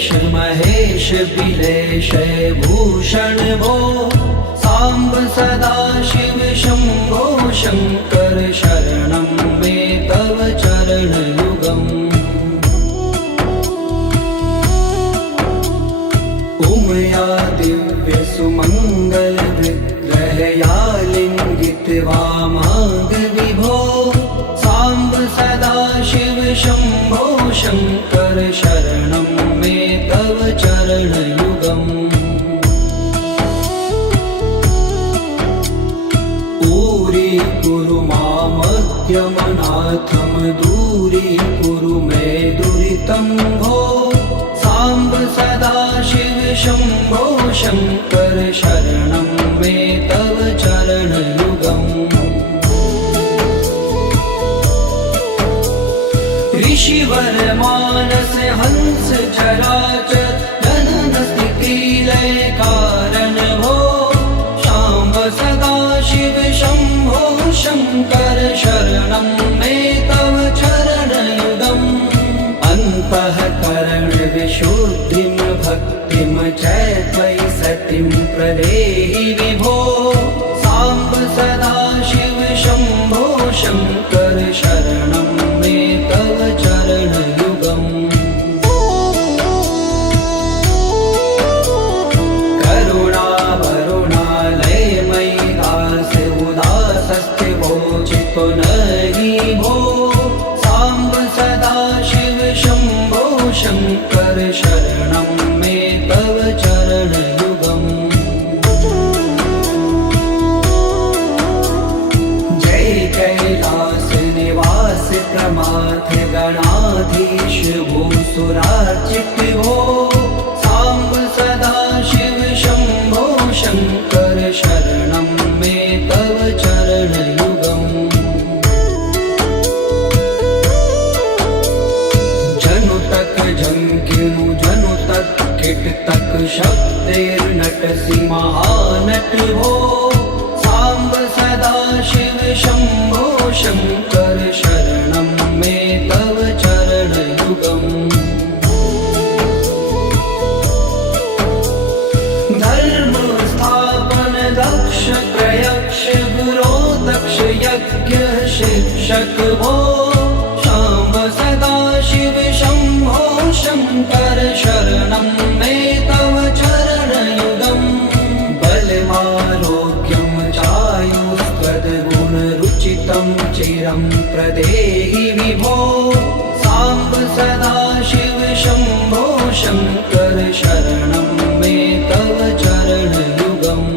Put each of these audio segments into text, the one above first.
परेश महेश बिलेश भूषण भो सांब सदा शिव शंभो शंकर शरणं मे तव चरण युगम् उमया दिव्य सुमंगल विग्रहया लिंगित वामांग विभो सांब सदा शिव शंभो शंकर शरणं मे तव चरण युगम् ऊरी कुरु मामद्यमनाथम दूरी कुरु मे दुरितं भो सांब सदा शिव शंभो शंकर शरणं मे तव चरण युगम् ऋषिवर मानस हंस चराचर जनन स्थिति लय कारण भो शाम्ब सदा शिव शंभो शंकर शरणं मे तव चरण युगम् अन्तःकरण विशुद्धिं भक्तिं च त्वयि सतिं प्रदेहि विभो सांब सदा शिव शंभो शंकर शरणं मे तव चरण युगम् करुणा वरुणालय मयि दास उदासस्थिवो चित्तो नहि भो सांब सदा शिव शंभो शंकर शरणं मे तव चरण युगम् जय कैलास निवास प्रमाथ गणाधीश भूसुरार्चित भो सांब सदा शिव शंभो शंकर शरणं मे तव चरण युगम् जनु तक झंकिनु जनु तक किट तक शब्दैर्नटसि महानट भो सांब सदा शिव शंभो शंकर शरणं मे तव चरण युगम् धर्म स्थापन दक्ष प्रयक्ष गुरो दक्ष यज्ञ शिक्षक भो शाम्ब सदा शिव शंभो शंकर शरणं मे तव चरण युगम् बलमारोग्यं चायुस्त्वद्गुणरुचितं चिरं प्रदेहि विभो सांब सदा शिव शंभो शंकर शरणं मे तव चरण युगम्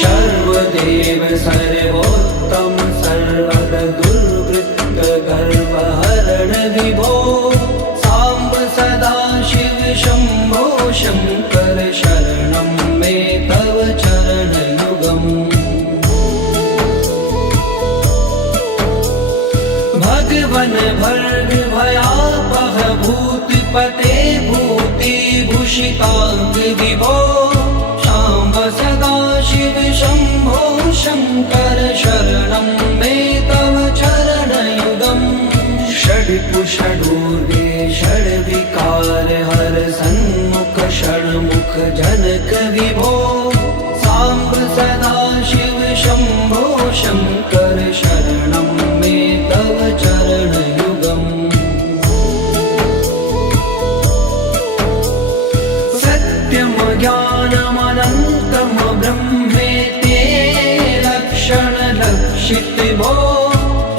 सर्वदेव सर्वोत्तम सर्वद दुर्वृत्त गर्वहरण विभो सांब सदा शिव शंभो शंकर शरणं मे तव चरण युगम् भगवन भर्ग भयापह भूतिपते भूति भूषितांग विभो शाम्ब सदा शिव शंभो शंकर शरणं मे तव चरण युगम् षड्कुषडूर्वे षड्विकार हर सन्मुख षण्मुख जनक विभो सांब सदा शिव शंभो शंकर शरणं मे तव चरण युगम् सत्यं ज्ञानमनन्तं ब्रह्मेत्ये लक्षण लक्षित भो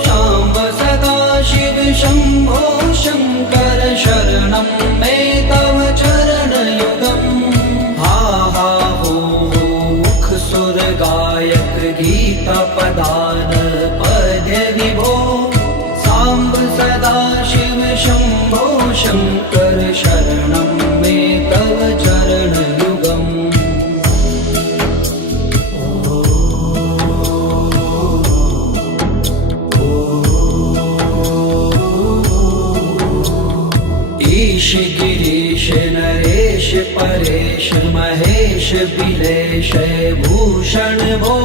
शाम्ब सदा शिव शंभो शंकर शरणं मे तव चरण युगम् हा हा हो मुख सुर गायक गीता पदान पद्य विभो सांब सदा शिव शंभो शंकर शरणं मे तव चरण युगम् ईश गिरीश नरेश परेश महेश बिलेश भूषण भो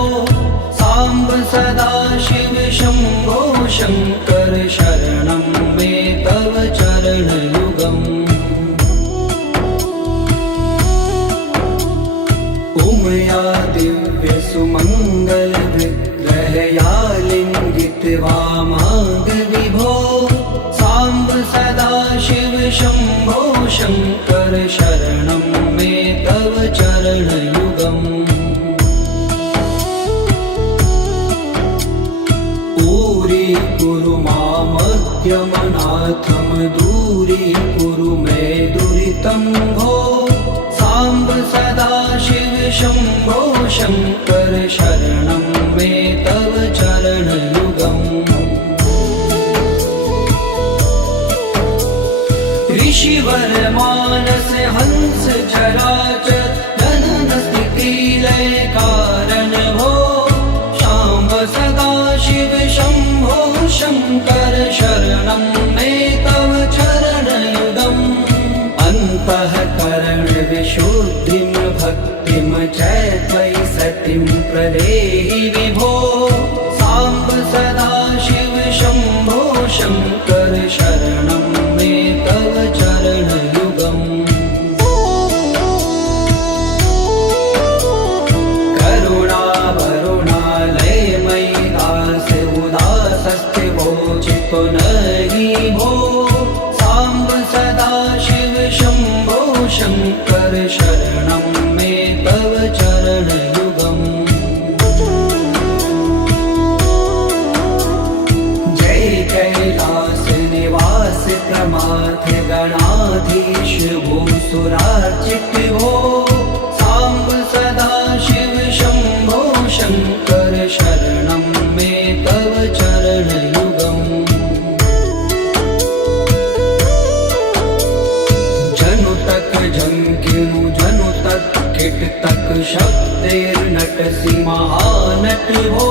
सांब सदा शिव शंभो शंकर शरणं मे शम्भो शङ्कर शरणं मे तव चरणयुगम् दूरीकुरु मामद्यमनाथं दूरीकुरु मे दुरितं भो साम्ब सदा शिव शम्भो शङ्कर शरणं मे तव चरणयुगम् ऋषिवर मानस हंस चराचर जनन स्थिति लय कारण भो शाम्ब सदा शिव शम्भो शङ्कर शरणं मे तव चरणयुगम् अन्तःकरण विशुद्धिं भक्तिं च त्वयि सतिं प्रदेहि विभो साम्ब सदा शिव शम्भो शङ्कर शरणं मे तव चरणयुगम् करुणावरुणालयमयि दास उदासस्थिवोचितो नहि भो साम्ब सदा शिव शम्भो शङ्कर शरणं मे तव चरणयुगम् जय कैलास निवास प्रमाथ गणाधीश भूसुरार्चित भो साम्ब सदा शिव शम्भो शङ्कर शरणं मे तव चरणयुगम् जनु तक झंकिनु जनु तक किट तक शब्दैर्नटसि महानट भो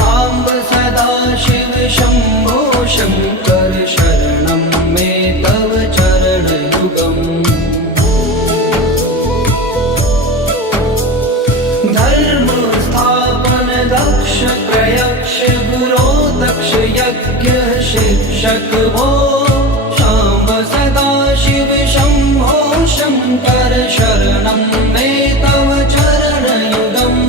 साम्ब सदा शिव शम्भो शङ्कर शरणं मे तव चरणयुगम् धर्म स्थापन दक्ष प्रयक्ष गुरो दक्ष यज्ञ शिक्षक भो शाम्ब सदा शिव शम्भो शङ्कर शरणं मे तव चरणयुगम्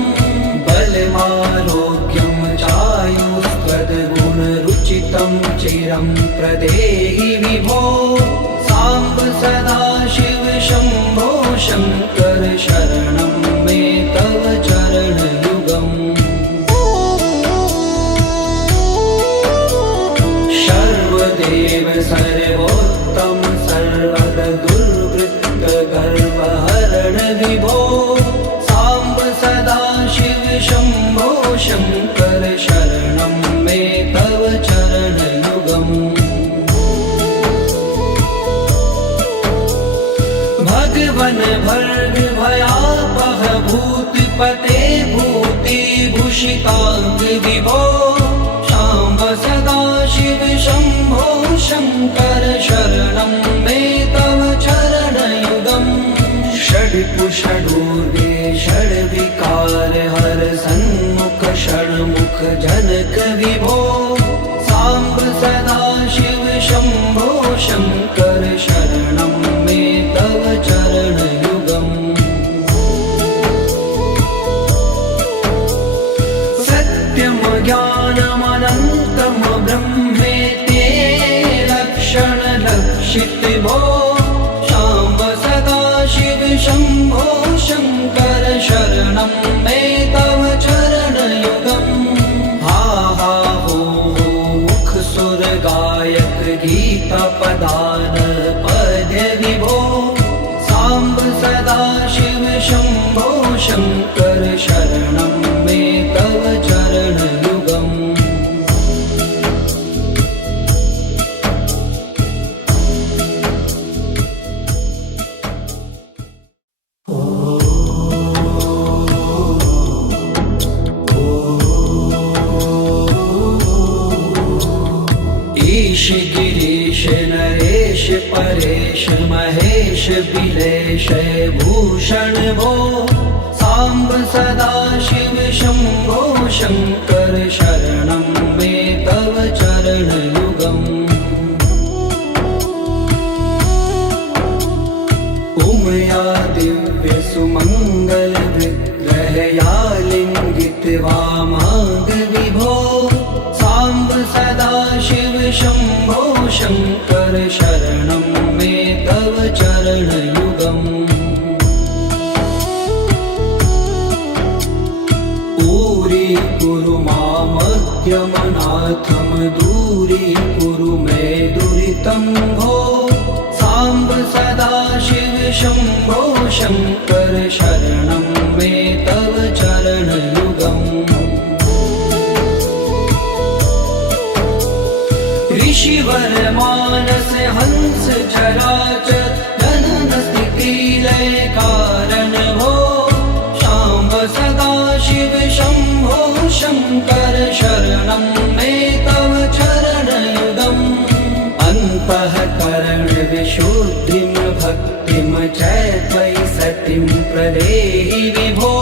बलमारोग्यं चायुस्त्वद्गुणरुचितं चिरं प्रदेहि विभो साम्ब सदा शिव शम्भो शङ्कर शरणं मे तव चरणयुगम् सर्वदेव सर्वोत्तम सर्वद दुर्वृत्त गर्वहरण विभो साम्ब सदा शिव शम्भो शङ्कर शरणं मे तव चरणयुगम् भगवन भर्ग भयापह भूतिपते भूतिभूषिताङ्ग विभो शाम्ब सदा शिव शम्भो शङ्कर शरणं मे तव चरणयुगम् षड्कुषडूर्वे षड्विकार हर सन्मुख षण्मुख जनक विभो साम्ब सदा शिव शम्भो शङ्कर शरणं मे तव चरणयुगम् सत्यं ज्ञानमनन्तं ब्रह्मेत्ये लक्षणलक्षित भो शाम्ब सदा शिव शम्भो शङ्कर शरणं मे तव चरणयुगम् हा हा हो मुख सुर गायक गीता पदान पद्य विभो साम्ब सदा शिव शम्भो शङ्कर शरणं मे तव चरणयुगम् ईश गिरीश नरेश परेश महेश बिलेश भूषण भो साम्ब सदा शिव शम्भो शङ्कर शरणं मे तव चरणयुगम् उमया दिव्य सुमङ्गल विग्रहया लिङ्गित वामाङ्ग विभो साम्ब सदा शिव शम्भो शङ्कर शरणं मे तव सदा शिव शम्भो शङ्कर शरणं मे तव चरणयुगम् ऋषिवर मानस हंस चराचर जनन स्थिति लय कारण भो शाम्ब सदा शिव शम्भो शङ्कर शरणं मे तव चरणयुगम् अन्तःकरण विशुद्धिं भक्तिं च त्वयि सतिं प्रदेहि विभो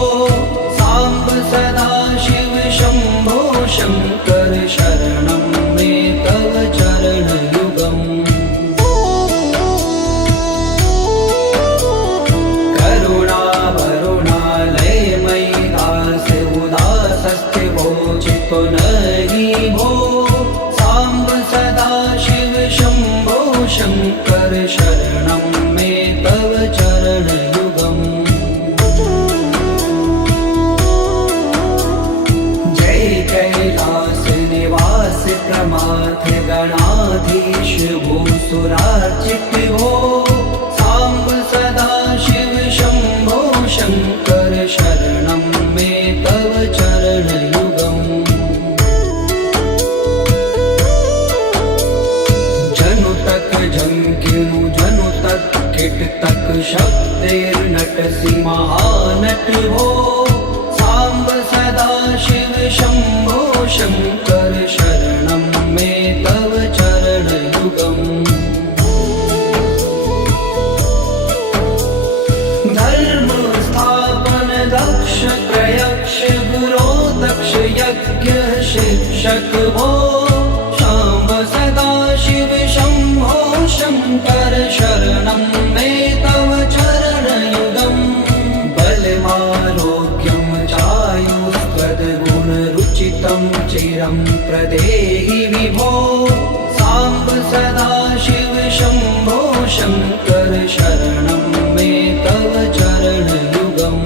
साम्ब सदा शिव शम्भो शङ्कर शरणं मे तव चरणयुगम् करुणावरुणालयमयि दास उदासस्थिवो चित्तो नहि भो साम्ब सदा शिव शम्भो शङ्कर शरणं मे तव चरणयुगम् जय कैलास निवास प्रमाथ गणाधीश भूसुरार्चित भो साम्ब सदा शिव शम्भो शङ्कर शरणं मे तव चरणयुगम् जनुतक झंकिनु जनुतक किटतक शब्दैर्नटसि महानट भो साम्ब सदा शिव शम्भो शङ्कर शरणं मे तव चरणयुगम् धर्म स्थापन दक्ष त्रयक्ष गुरो दक्ष यज्ञ शिक्षक भो शाम्ब सदा शिव शम्भो शङ्कर शरणं मे तव चरणयुगम् बलमारोग्यं चायुस्त्वद्गुणरुचितं चिरं प्रदेहि विभो साम्ब सदा शिव शम्भो शङ्कर शरणं मे तव चरणयुगम्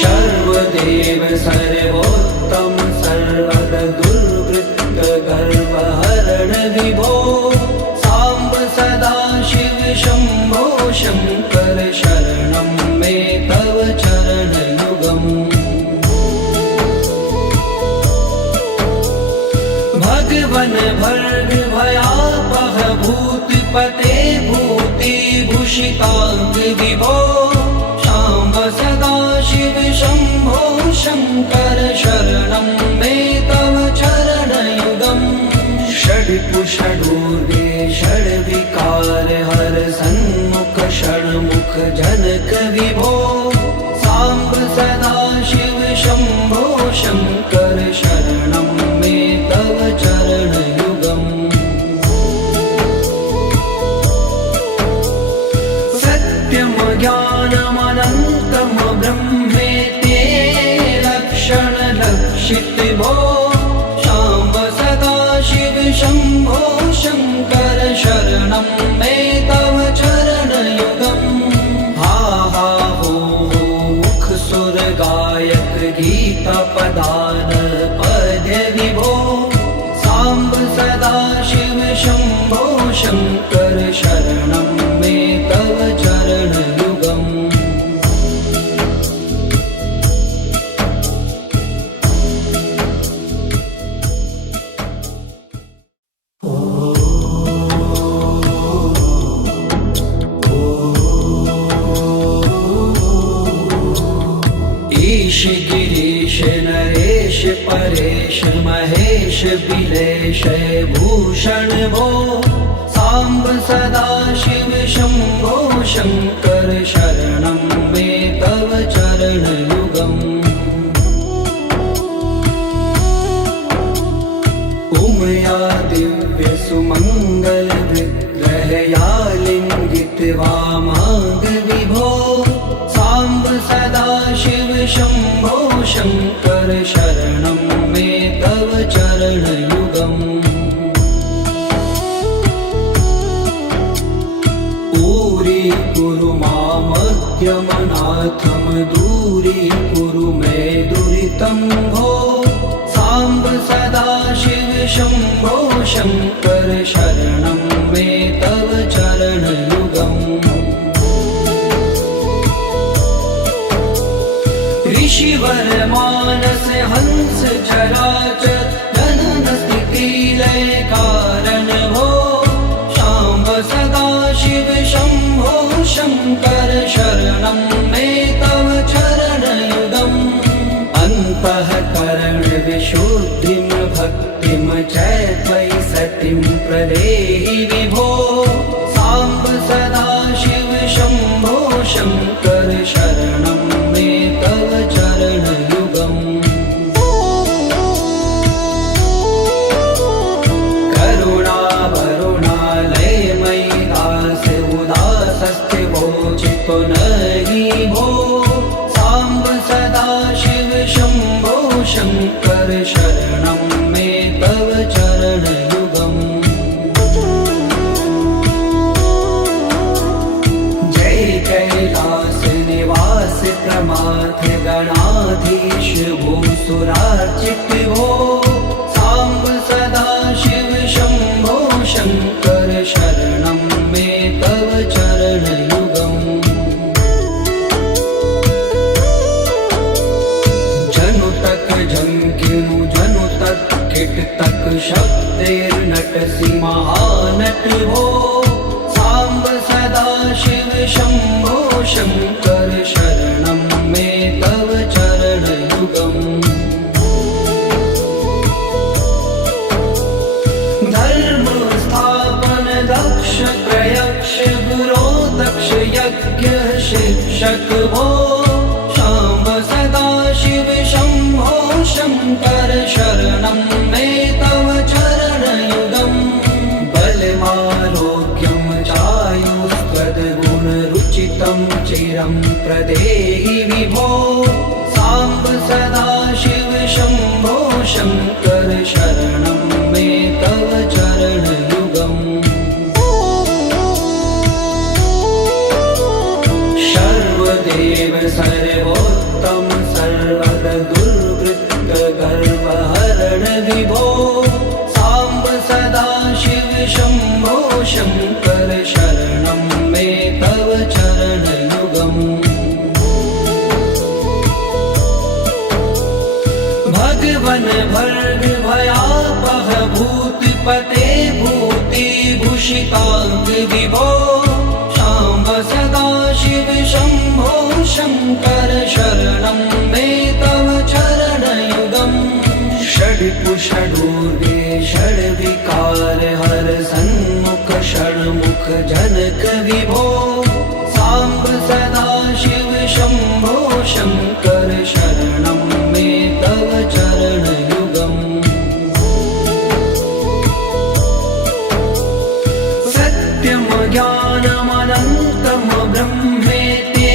सर्वदेव सर्वोत्तम सर्वद दुर्वृत्त गर्वहरण विभो साम्ब सदा शिव शम्भो शङ्कर शरणं मे तव चरणयुगम् भगवन भर्ग भयापह भूतिपते भूतिभूषिताङ्ग विभो शाम्ब सदा शिव शम्भो शङ्कर शरणं मे तव चरणयुगम् षड्पुषडूर्गे षड्विकार हर सन्मुख षण्मुख जनक विभो साम्ब सदा शिव शम्भो शङ्कर शरणं मे तव चरणयुगम् सत्यं ज्ञानमनन्तं ब्रह्मेत्ये लक्षणलक्षित भो शाम्ब सदा शिव शम्भो शङ्कर शरणं मे तव चरणयुगम् हा हा हो मुख सुर गायक गीता पदान पद्य विभो साम्ब सदा शिव शम्भो शङ्कर शरणं मे तव चरणयुगम् ईश गिरीश नरेश परेश महेश बिलेश भूषण भो साम्ब सदा शिव शम्भो शङ्कर शरणं मे तव चरणयुगम् उमया दिव्य सुमङ्गल विग्रहया लिङ्गित वामाङ्ग विभो साम्ब सदा शिव शम्भो शङ्कर शरणं मे तव चरणयुगम् दूरीकुरु मामद्यमनाथं दूरीकुरु मे दुरितं भो साम्ब सदा शिव शम्भो शङ्कर शरणं मे तव चरणयुगम् ऋषिवर मानस हंस चराचर जनन स्थिति लय कारण भो शाम्ब सदा शिव शम्भो शङ्कर शरणं मे तव चरणयुगम् अन्तःकरण विशुद्धिं भक्तिं च त्वयि सतिं प्रदेहि विभो साम्ब सदा शिव शम्भो शङ्कर शरणं मे तव चरणयुगम् करुणा वरुणालयमयि दास उदासस्थिवो चित्तो नहि भो साम्ब सदा शिव शम्भो शङ्कर शरणं मे तव चरणयुगम् जय कैलास निवास प्रमाथ गणाधीश भूसुरार्चित भो साम्ब सदा शिव शम्भो शङ्कर शरणं मे तव चरणयुगम् जनुतक झंकिनु जनुतक किटतक शब्दैर्नटसि महानट भो साम्ब सदा शिव शम्भो शङ्कर शरणं मे तव चरणयुगम् धर्म स्थापन दक्ष प्रयक्ष गुरो दक्ष यज्ञ शिक्षक भो शाम्ब सदा शिव शम्भो शङ्कर शरणं मे तव चरणयुगम् बलमारोग्यं चायुस्त्वद्गुणरुचितं चिरं प्रदेहि विभो साम्ब सदा शिव शम्भो शङ्कर शरणं मे तव चरणयुगम् सर्वदेव सर्वोत्तम सर्वद दुर्वृत्त गर्वहरण विभो साम्ब सदा शिव शम्भो शङ्कर शरणं मे तव चरणयुगम् भगवन भर्ग भयापह भूतिपते भूतिभूषिताङ्ग विभो शाम्ब सदा शिव शम्भो शङ्कर शरणं मे तव चरणयुगम् षड्कुषडूर्गे षड्विकार हर सन्मुख षण्मुख जनक विभो साम्ब सदा शिव शम्भो शङ्कर शरणं मे तव चरणयुगम् सत्यं ज्ञानमनन्तं ब्रह्मेते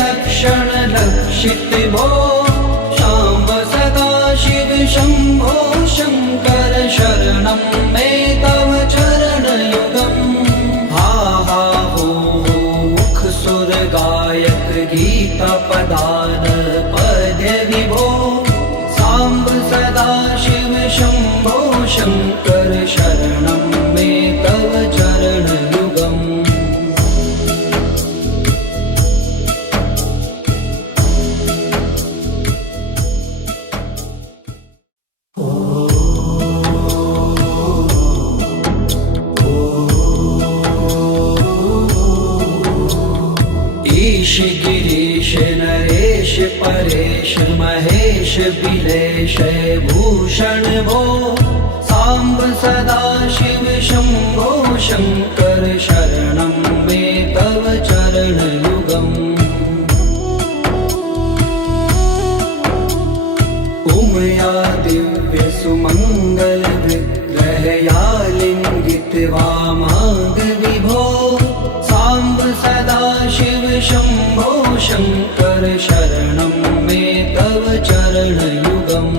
लक्षणलक्षित भो शाम्ब सदा शिव शम्भो शङ्कर शरणं मे तव चरणयुगम् हा हा हो मुख सुर गायक गीता पदान पद्य विभो साम्ब सदा शिव शम्भो शङ्कर शरणं मे तव चरणयुगम् ईश गिरीश नरेश परेश महेश बिलेश भूषण भो साम्ब सदा शिव शम्भो शङ्कर शरणं मे तव चरणयुगम् उमया दिव्य सुमङ्गल विग्रहया लिङ्गित वामाङ्ग विभो साम्ब सदा शिव शम्भो शङ्कर शरणं मे तव चरणयुगम्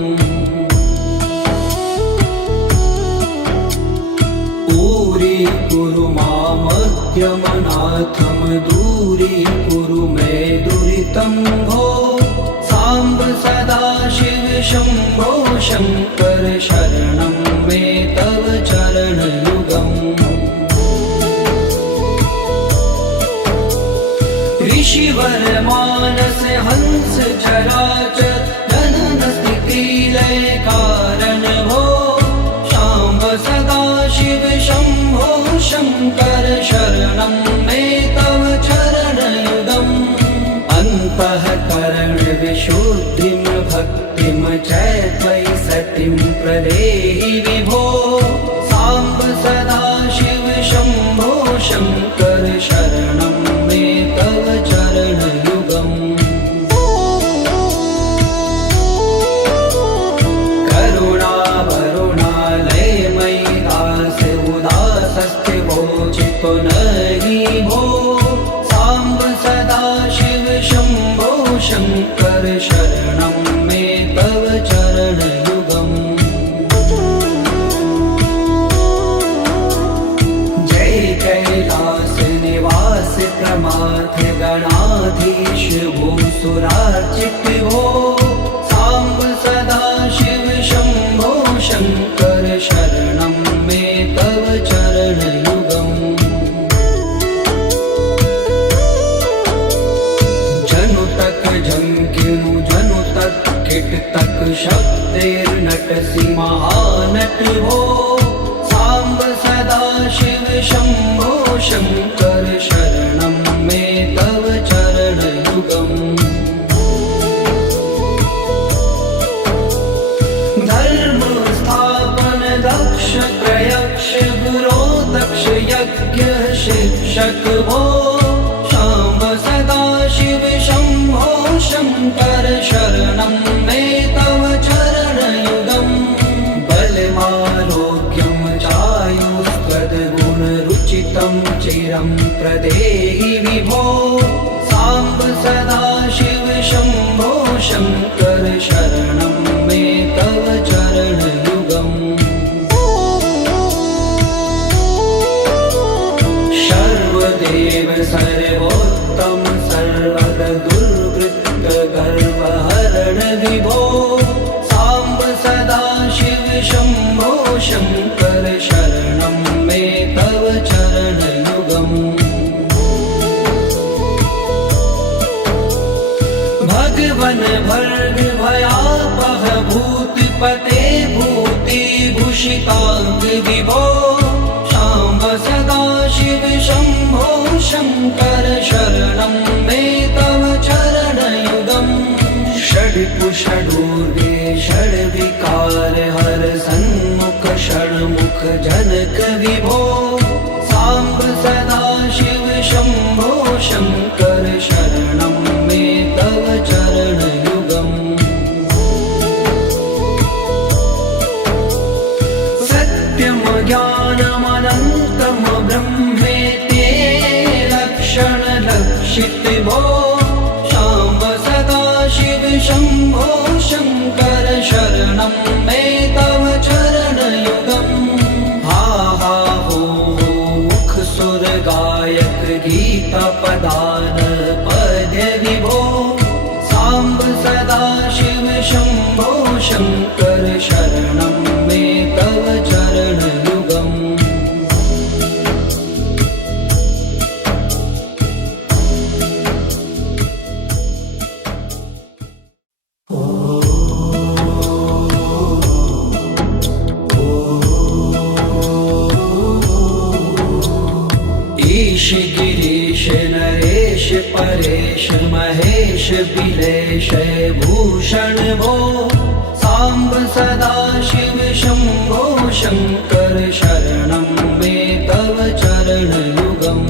दूरी मामद्यमनाथं दूरीकुरु मे दुरितं भो साम्ब सदा शिव शम्भो शङ्कर शरणं मे तव चरणयुगम् ऋषिवर मानस हंस चराचर जनन स्थिति लय कारण भो शाम्ब सदा शिव शम्भो शङ्कर शरणं मे तव चरणयुगम् अन्तःकरण विशुद्धिं भक्तिं च त्वयि सतिं प्रदेहि विभो साम्ब सदा शिव शम्भो शङ्कर शरणं मे तव चरणयुगम् करुणा वरुणालयमयि दास उदासस्थिवोचितो नहि भो साम्ब सदा शिव शम्भो शङ्कर शरणं मे तव चरणयुगम् जय कैलास निवास प्रमाथ गणाधीश भूसुरार्चित भो साम्ब सदा शिव शम्भो शङ्कर शरणं मे तव चरणयुगम् जनु तक झंकिनु जनु तक किट तक शब्देर्नटसि महानट भो साम्ब सदा शिव शम्भो शङ्कर शरणं मे तव चरणयुगम् धर्म स्थापन दक्ष प्रयक्ष गुरो दक्ष यज्ञ शिक्षक भो शाम्ब सदा शिव शम्भो शङ्कर शरणं मे तव चरणयुगम् बलमारोग्यं चायुस्त्वद्गुणरुचितं चिरं प्रदेहि विभो साम्ब सदा शिव शम्भो शङ्कर शरणं मे तव चरणयुगम् सर्वदेव सर्वोत्तम सर्वद दुर्वृत्त गर्वहरण विभो साम्ब सदा शिव शम्भो शङ्कर शरणं मे तव चरणयुगम् भगवन भर्ग भयापह भूतिपते भूतिभूषिताङ्ग विभो शाम्ब सदा शिव शम्भो शङ्कर शरणं मे तव चरणयुगम् षड्कुषडूर्वे षड्विकार हर सन्मुख षण्मुख जनक विभो साम्ब सदा शिव शम्भो शङ्कर शरणं मे तव चरणयुगम् सत्यं ज्ञानमनन्तं ब्रह्मेते लक्षण लक्षित भो शाम्ब सदा शिव शम्भो शङ्कर शरणं मे तव चरणयुगम् हा हा हो मुख सुर गायक गीता पदान पद्य विभो साम्ब सदा शिव शम्भो शङ्कर शरणं मे तव चरणयुगम् ईश गिरीश नरेश परेश महेश बिलेश भूषण भो साम्ब सदा शिव शम्भो शङ्कर शरणं मे तव चरणयुगम्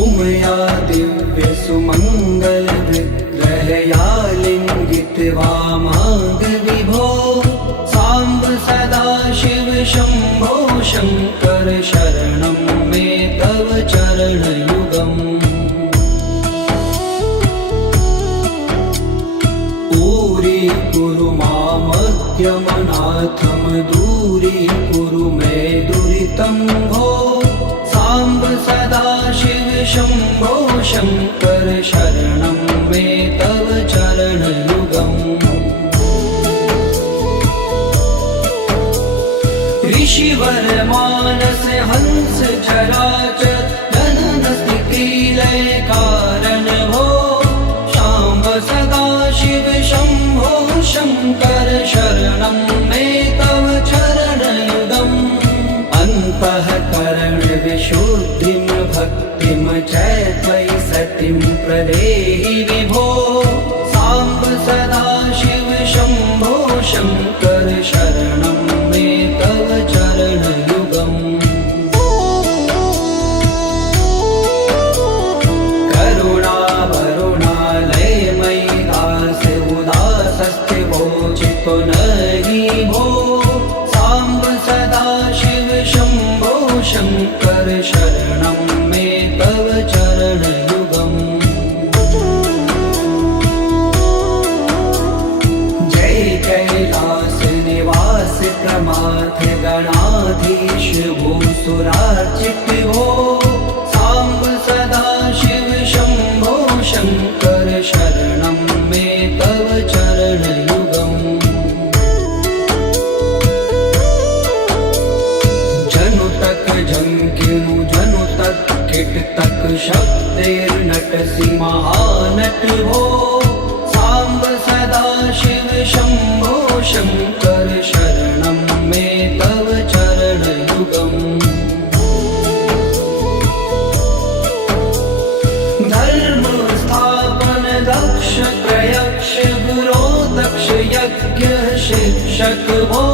उमया दिव्य सुमङ्गल विग्रहया लिङ्गित वामाङ्ग विभो साम्ब सदा शिव शम्भो शङ्कर शरणं मे तव चरणयुगम् दूरी मामद्यमनाथं दूरीकुरु मे दुरितं भो साम्ब सदा शिव शम्भो शङ्कर शरणं ऋषिवर मानस हंस चराचर जनन स्थिति लय कारण भो शाम्ब सदा शिव शंभो शंकर शरणं मे तव चरणयुगम् अन्तःकरण विशुद्धिं भक्तिं च त्वयि सतिं प्रदेहि विभो साम्ब सदा शिव शंभो शंकर शरणं मे तव चरणयुगम् करुणावरुणालयमयि दास उदासस्थिवोचितो नहि भो साम्ब सदा शिव शंभो शंकर शरणं मे तव चरणयुगम् जय कैलास निवास प्रमाथ गणाधीश भूसुरार्चित भो साम्ब सदा शिव शंभो शंकर शरणं मे तव चरणयुगम् जनु तक झंकिनु जनु तक किट तक शब्देर्नटसि महानट भो साम्ब सदा शिव शंभो शंकर शरणं मे तव चरणयुगम् धर्म स्थापन दक्ष प्रयक्ष गुरो दक्ष यज्ञ शिक्षक भो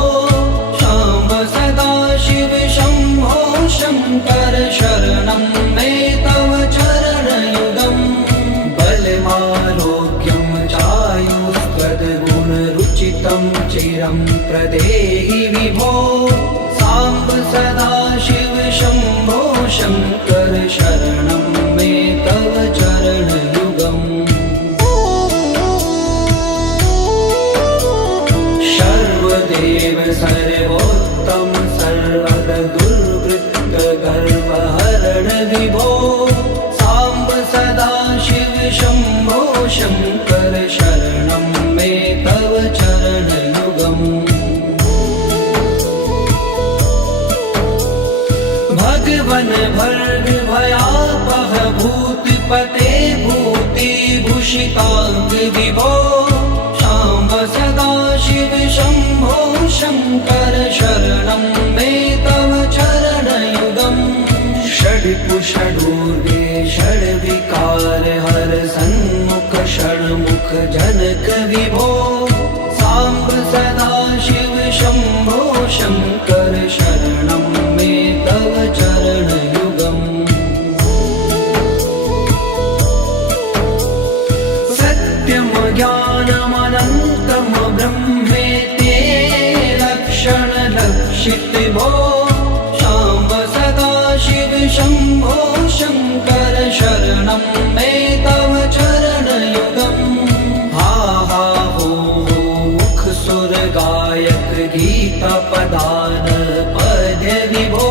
शाम्ब सदा शिव शंभो शंकर शरणं मे तव चरणयुगम् बलमारोग्यं चायुस्त्वद्गुणरुचितं चिरं प्रदेहि विभो साम्ब सदा शिव शंभो शंकर शरणं मे तव चरणयुगम् सर्वदेव सर्वोत्तम सर्वद दुर्वृत्त गर्वहरण विभो साम्ब सदा शिव शंभो शंकर शरणं मे तव चरणयुगम् भगवन भर्ग भयापह भूतिपते भूतिभूषितांग विभो शाम्ब सदा शिव शंभो शंकर शरणं मे तव चरणयुगम् षड्पुषडूर्वे षड्विकार हर सन्मुख षण्मुख जनक विभो साम्ब सदा शिव शंभो शंकर शरणं मे तव चरणयुगम् सत्यं ज्ञानमनन्तं ब्रह्मेति लक्षण लक्षित भो शाम्ब सदा शिव शंभो शंकर शरणं मे तव चरणयुगम् हा हा हो मुख सुर गायक गीता पदान पद्य विभो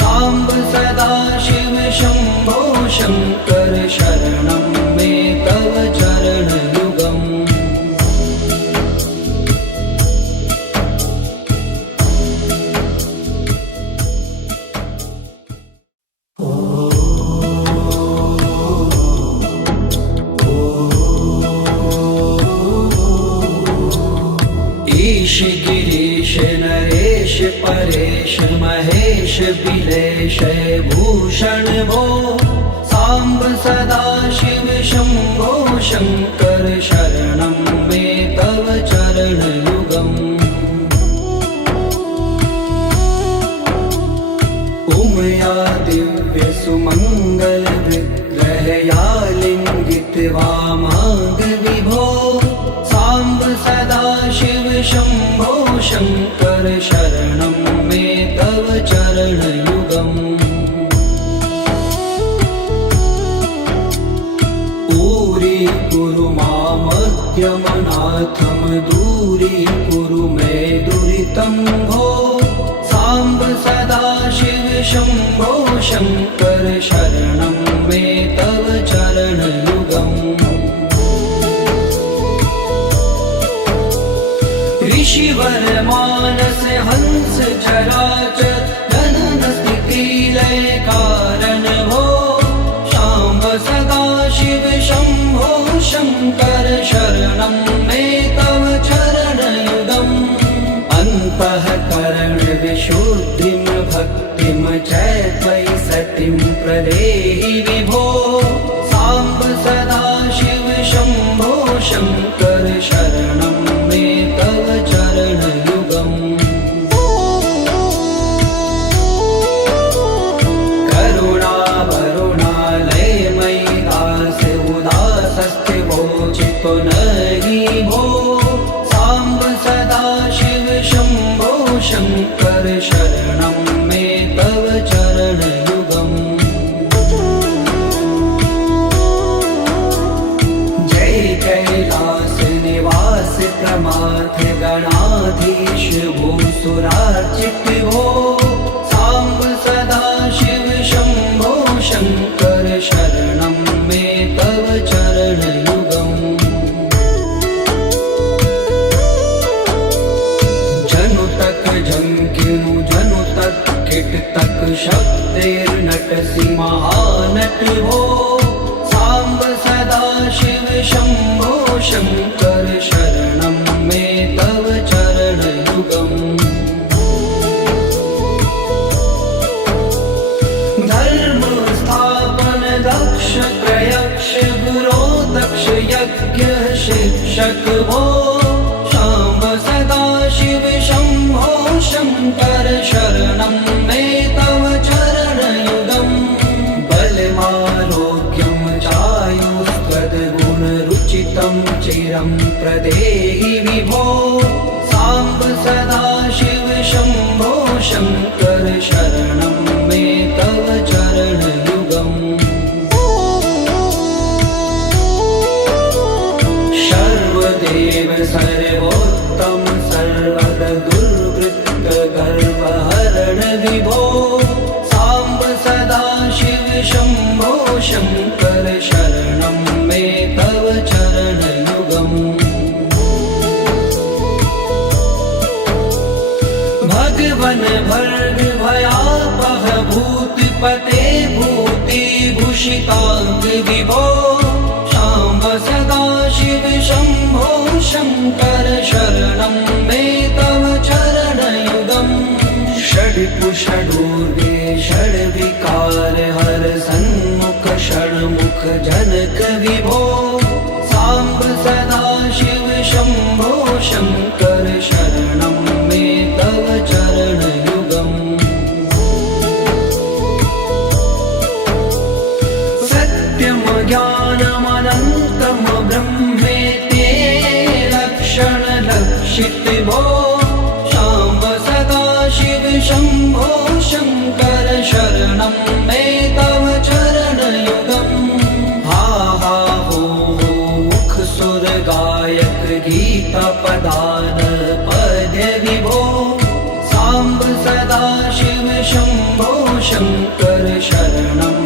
साम्ब सदा शिव शंभो शंकर शरणं मे तव चरणयुगम् ईश गिरीश नरेश परेश महेश बिलेश भूषण भो साम्ब सदा शिव शंभो शंकर शरणं मे तव चरणयुगम् उमया दिव्य सुमंगल विग्रहया लिंगित वामांग विभो साम्ब सदा शिव शंभो शंकर शरणं मे तव चरणयुगम् ऊरी कुरु मामद्यमनाथं दूरी कुरु मे दुरितं भो साम्ब सदा शिव शंभो शंकर शरणं मे तव चरणयुगम् ऋषिवर मानस हंस चरा अन्तःकरणविशुद्धिं भक्तिं च त्वयि सतिं प्रदेहि विभो साम्ब सदाशिव शम्भो शङ्कर शरणं मे तव चरणयुगम् करुणावरुणालयमयि दास उदासस्थिवोचितो नहि भो साम्ब सदाशिव शम्भो शङ्कर शरणं मे तव चरणयुगम् जय कैलास निवास प्रमाथ गणाधीश भूसुरार्चित भो साम्ब सदाशिव शम्भो शङ्कर शरणं मे तव चरणयुगम् जनुतक झंकिनु जनुतक किटतक शब्दैर्नटसि महानट भो साम्ब सदाशिव शम्भो शङ्कर शरणं मे तव चरणयुगम् धर्म स्थापन दक्ष त्रयक्ष गुरो दक्ष यज्ञ शिक्षक भो शाम्ब सदाशिव शम्भो शङ्कर शरणं मे तव चरणयुगम् बलमारोग्यं चायुस्त्वद्गुणरुचितं चिरं प्रदेहि विभो साम्ब सदाशिव शम्भो शङ्कर शरणं मे तव चरणयुगम् सर्वदेव सर्वोत्तम सर्वद दुर्वृत्त गर्वहरण विभो साम्ब सदाशिव शम्भो शङ्कर शरणं मे तव चरणयुगम् भगवन भर्ग भयापह भूतिपते भूतिभूषिताङ्ग विभो शाम्ब सदाशिव शम्भो शङ्कर शरणं मे तव चरणयुगम् षड्कुषडूर्वे षड्विकार हर सन्मुख षण्मुख जनक विभो साम्ब सदाशिव शम्भो शङ्कर शरणं मे तव चरणयुगम् सत्यं ज्ञानमनन्तं ब्रह्मेत्ये लक्षणलक्षित भो शाम्ब सदाशिव शम्भो शङ्कर शरणं मे तव चरणयुगम् हा हा हो मुख सुर गायक गीता पदान पद्य विभो साम्ब सदाशिव शम्भो शङ्कर शरणं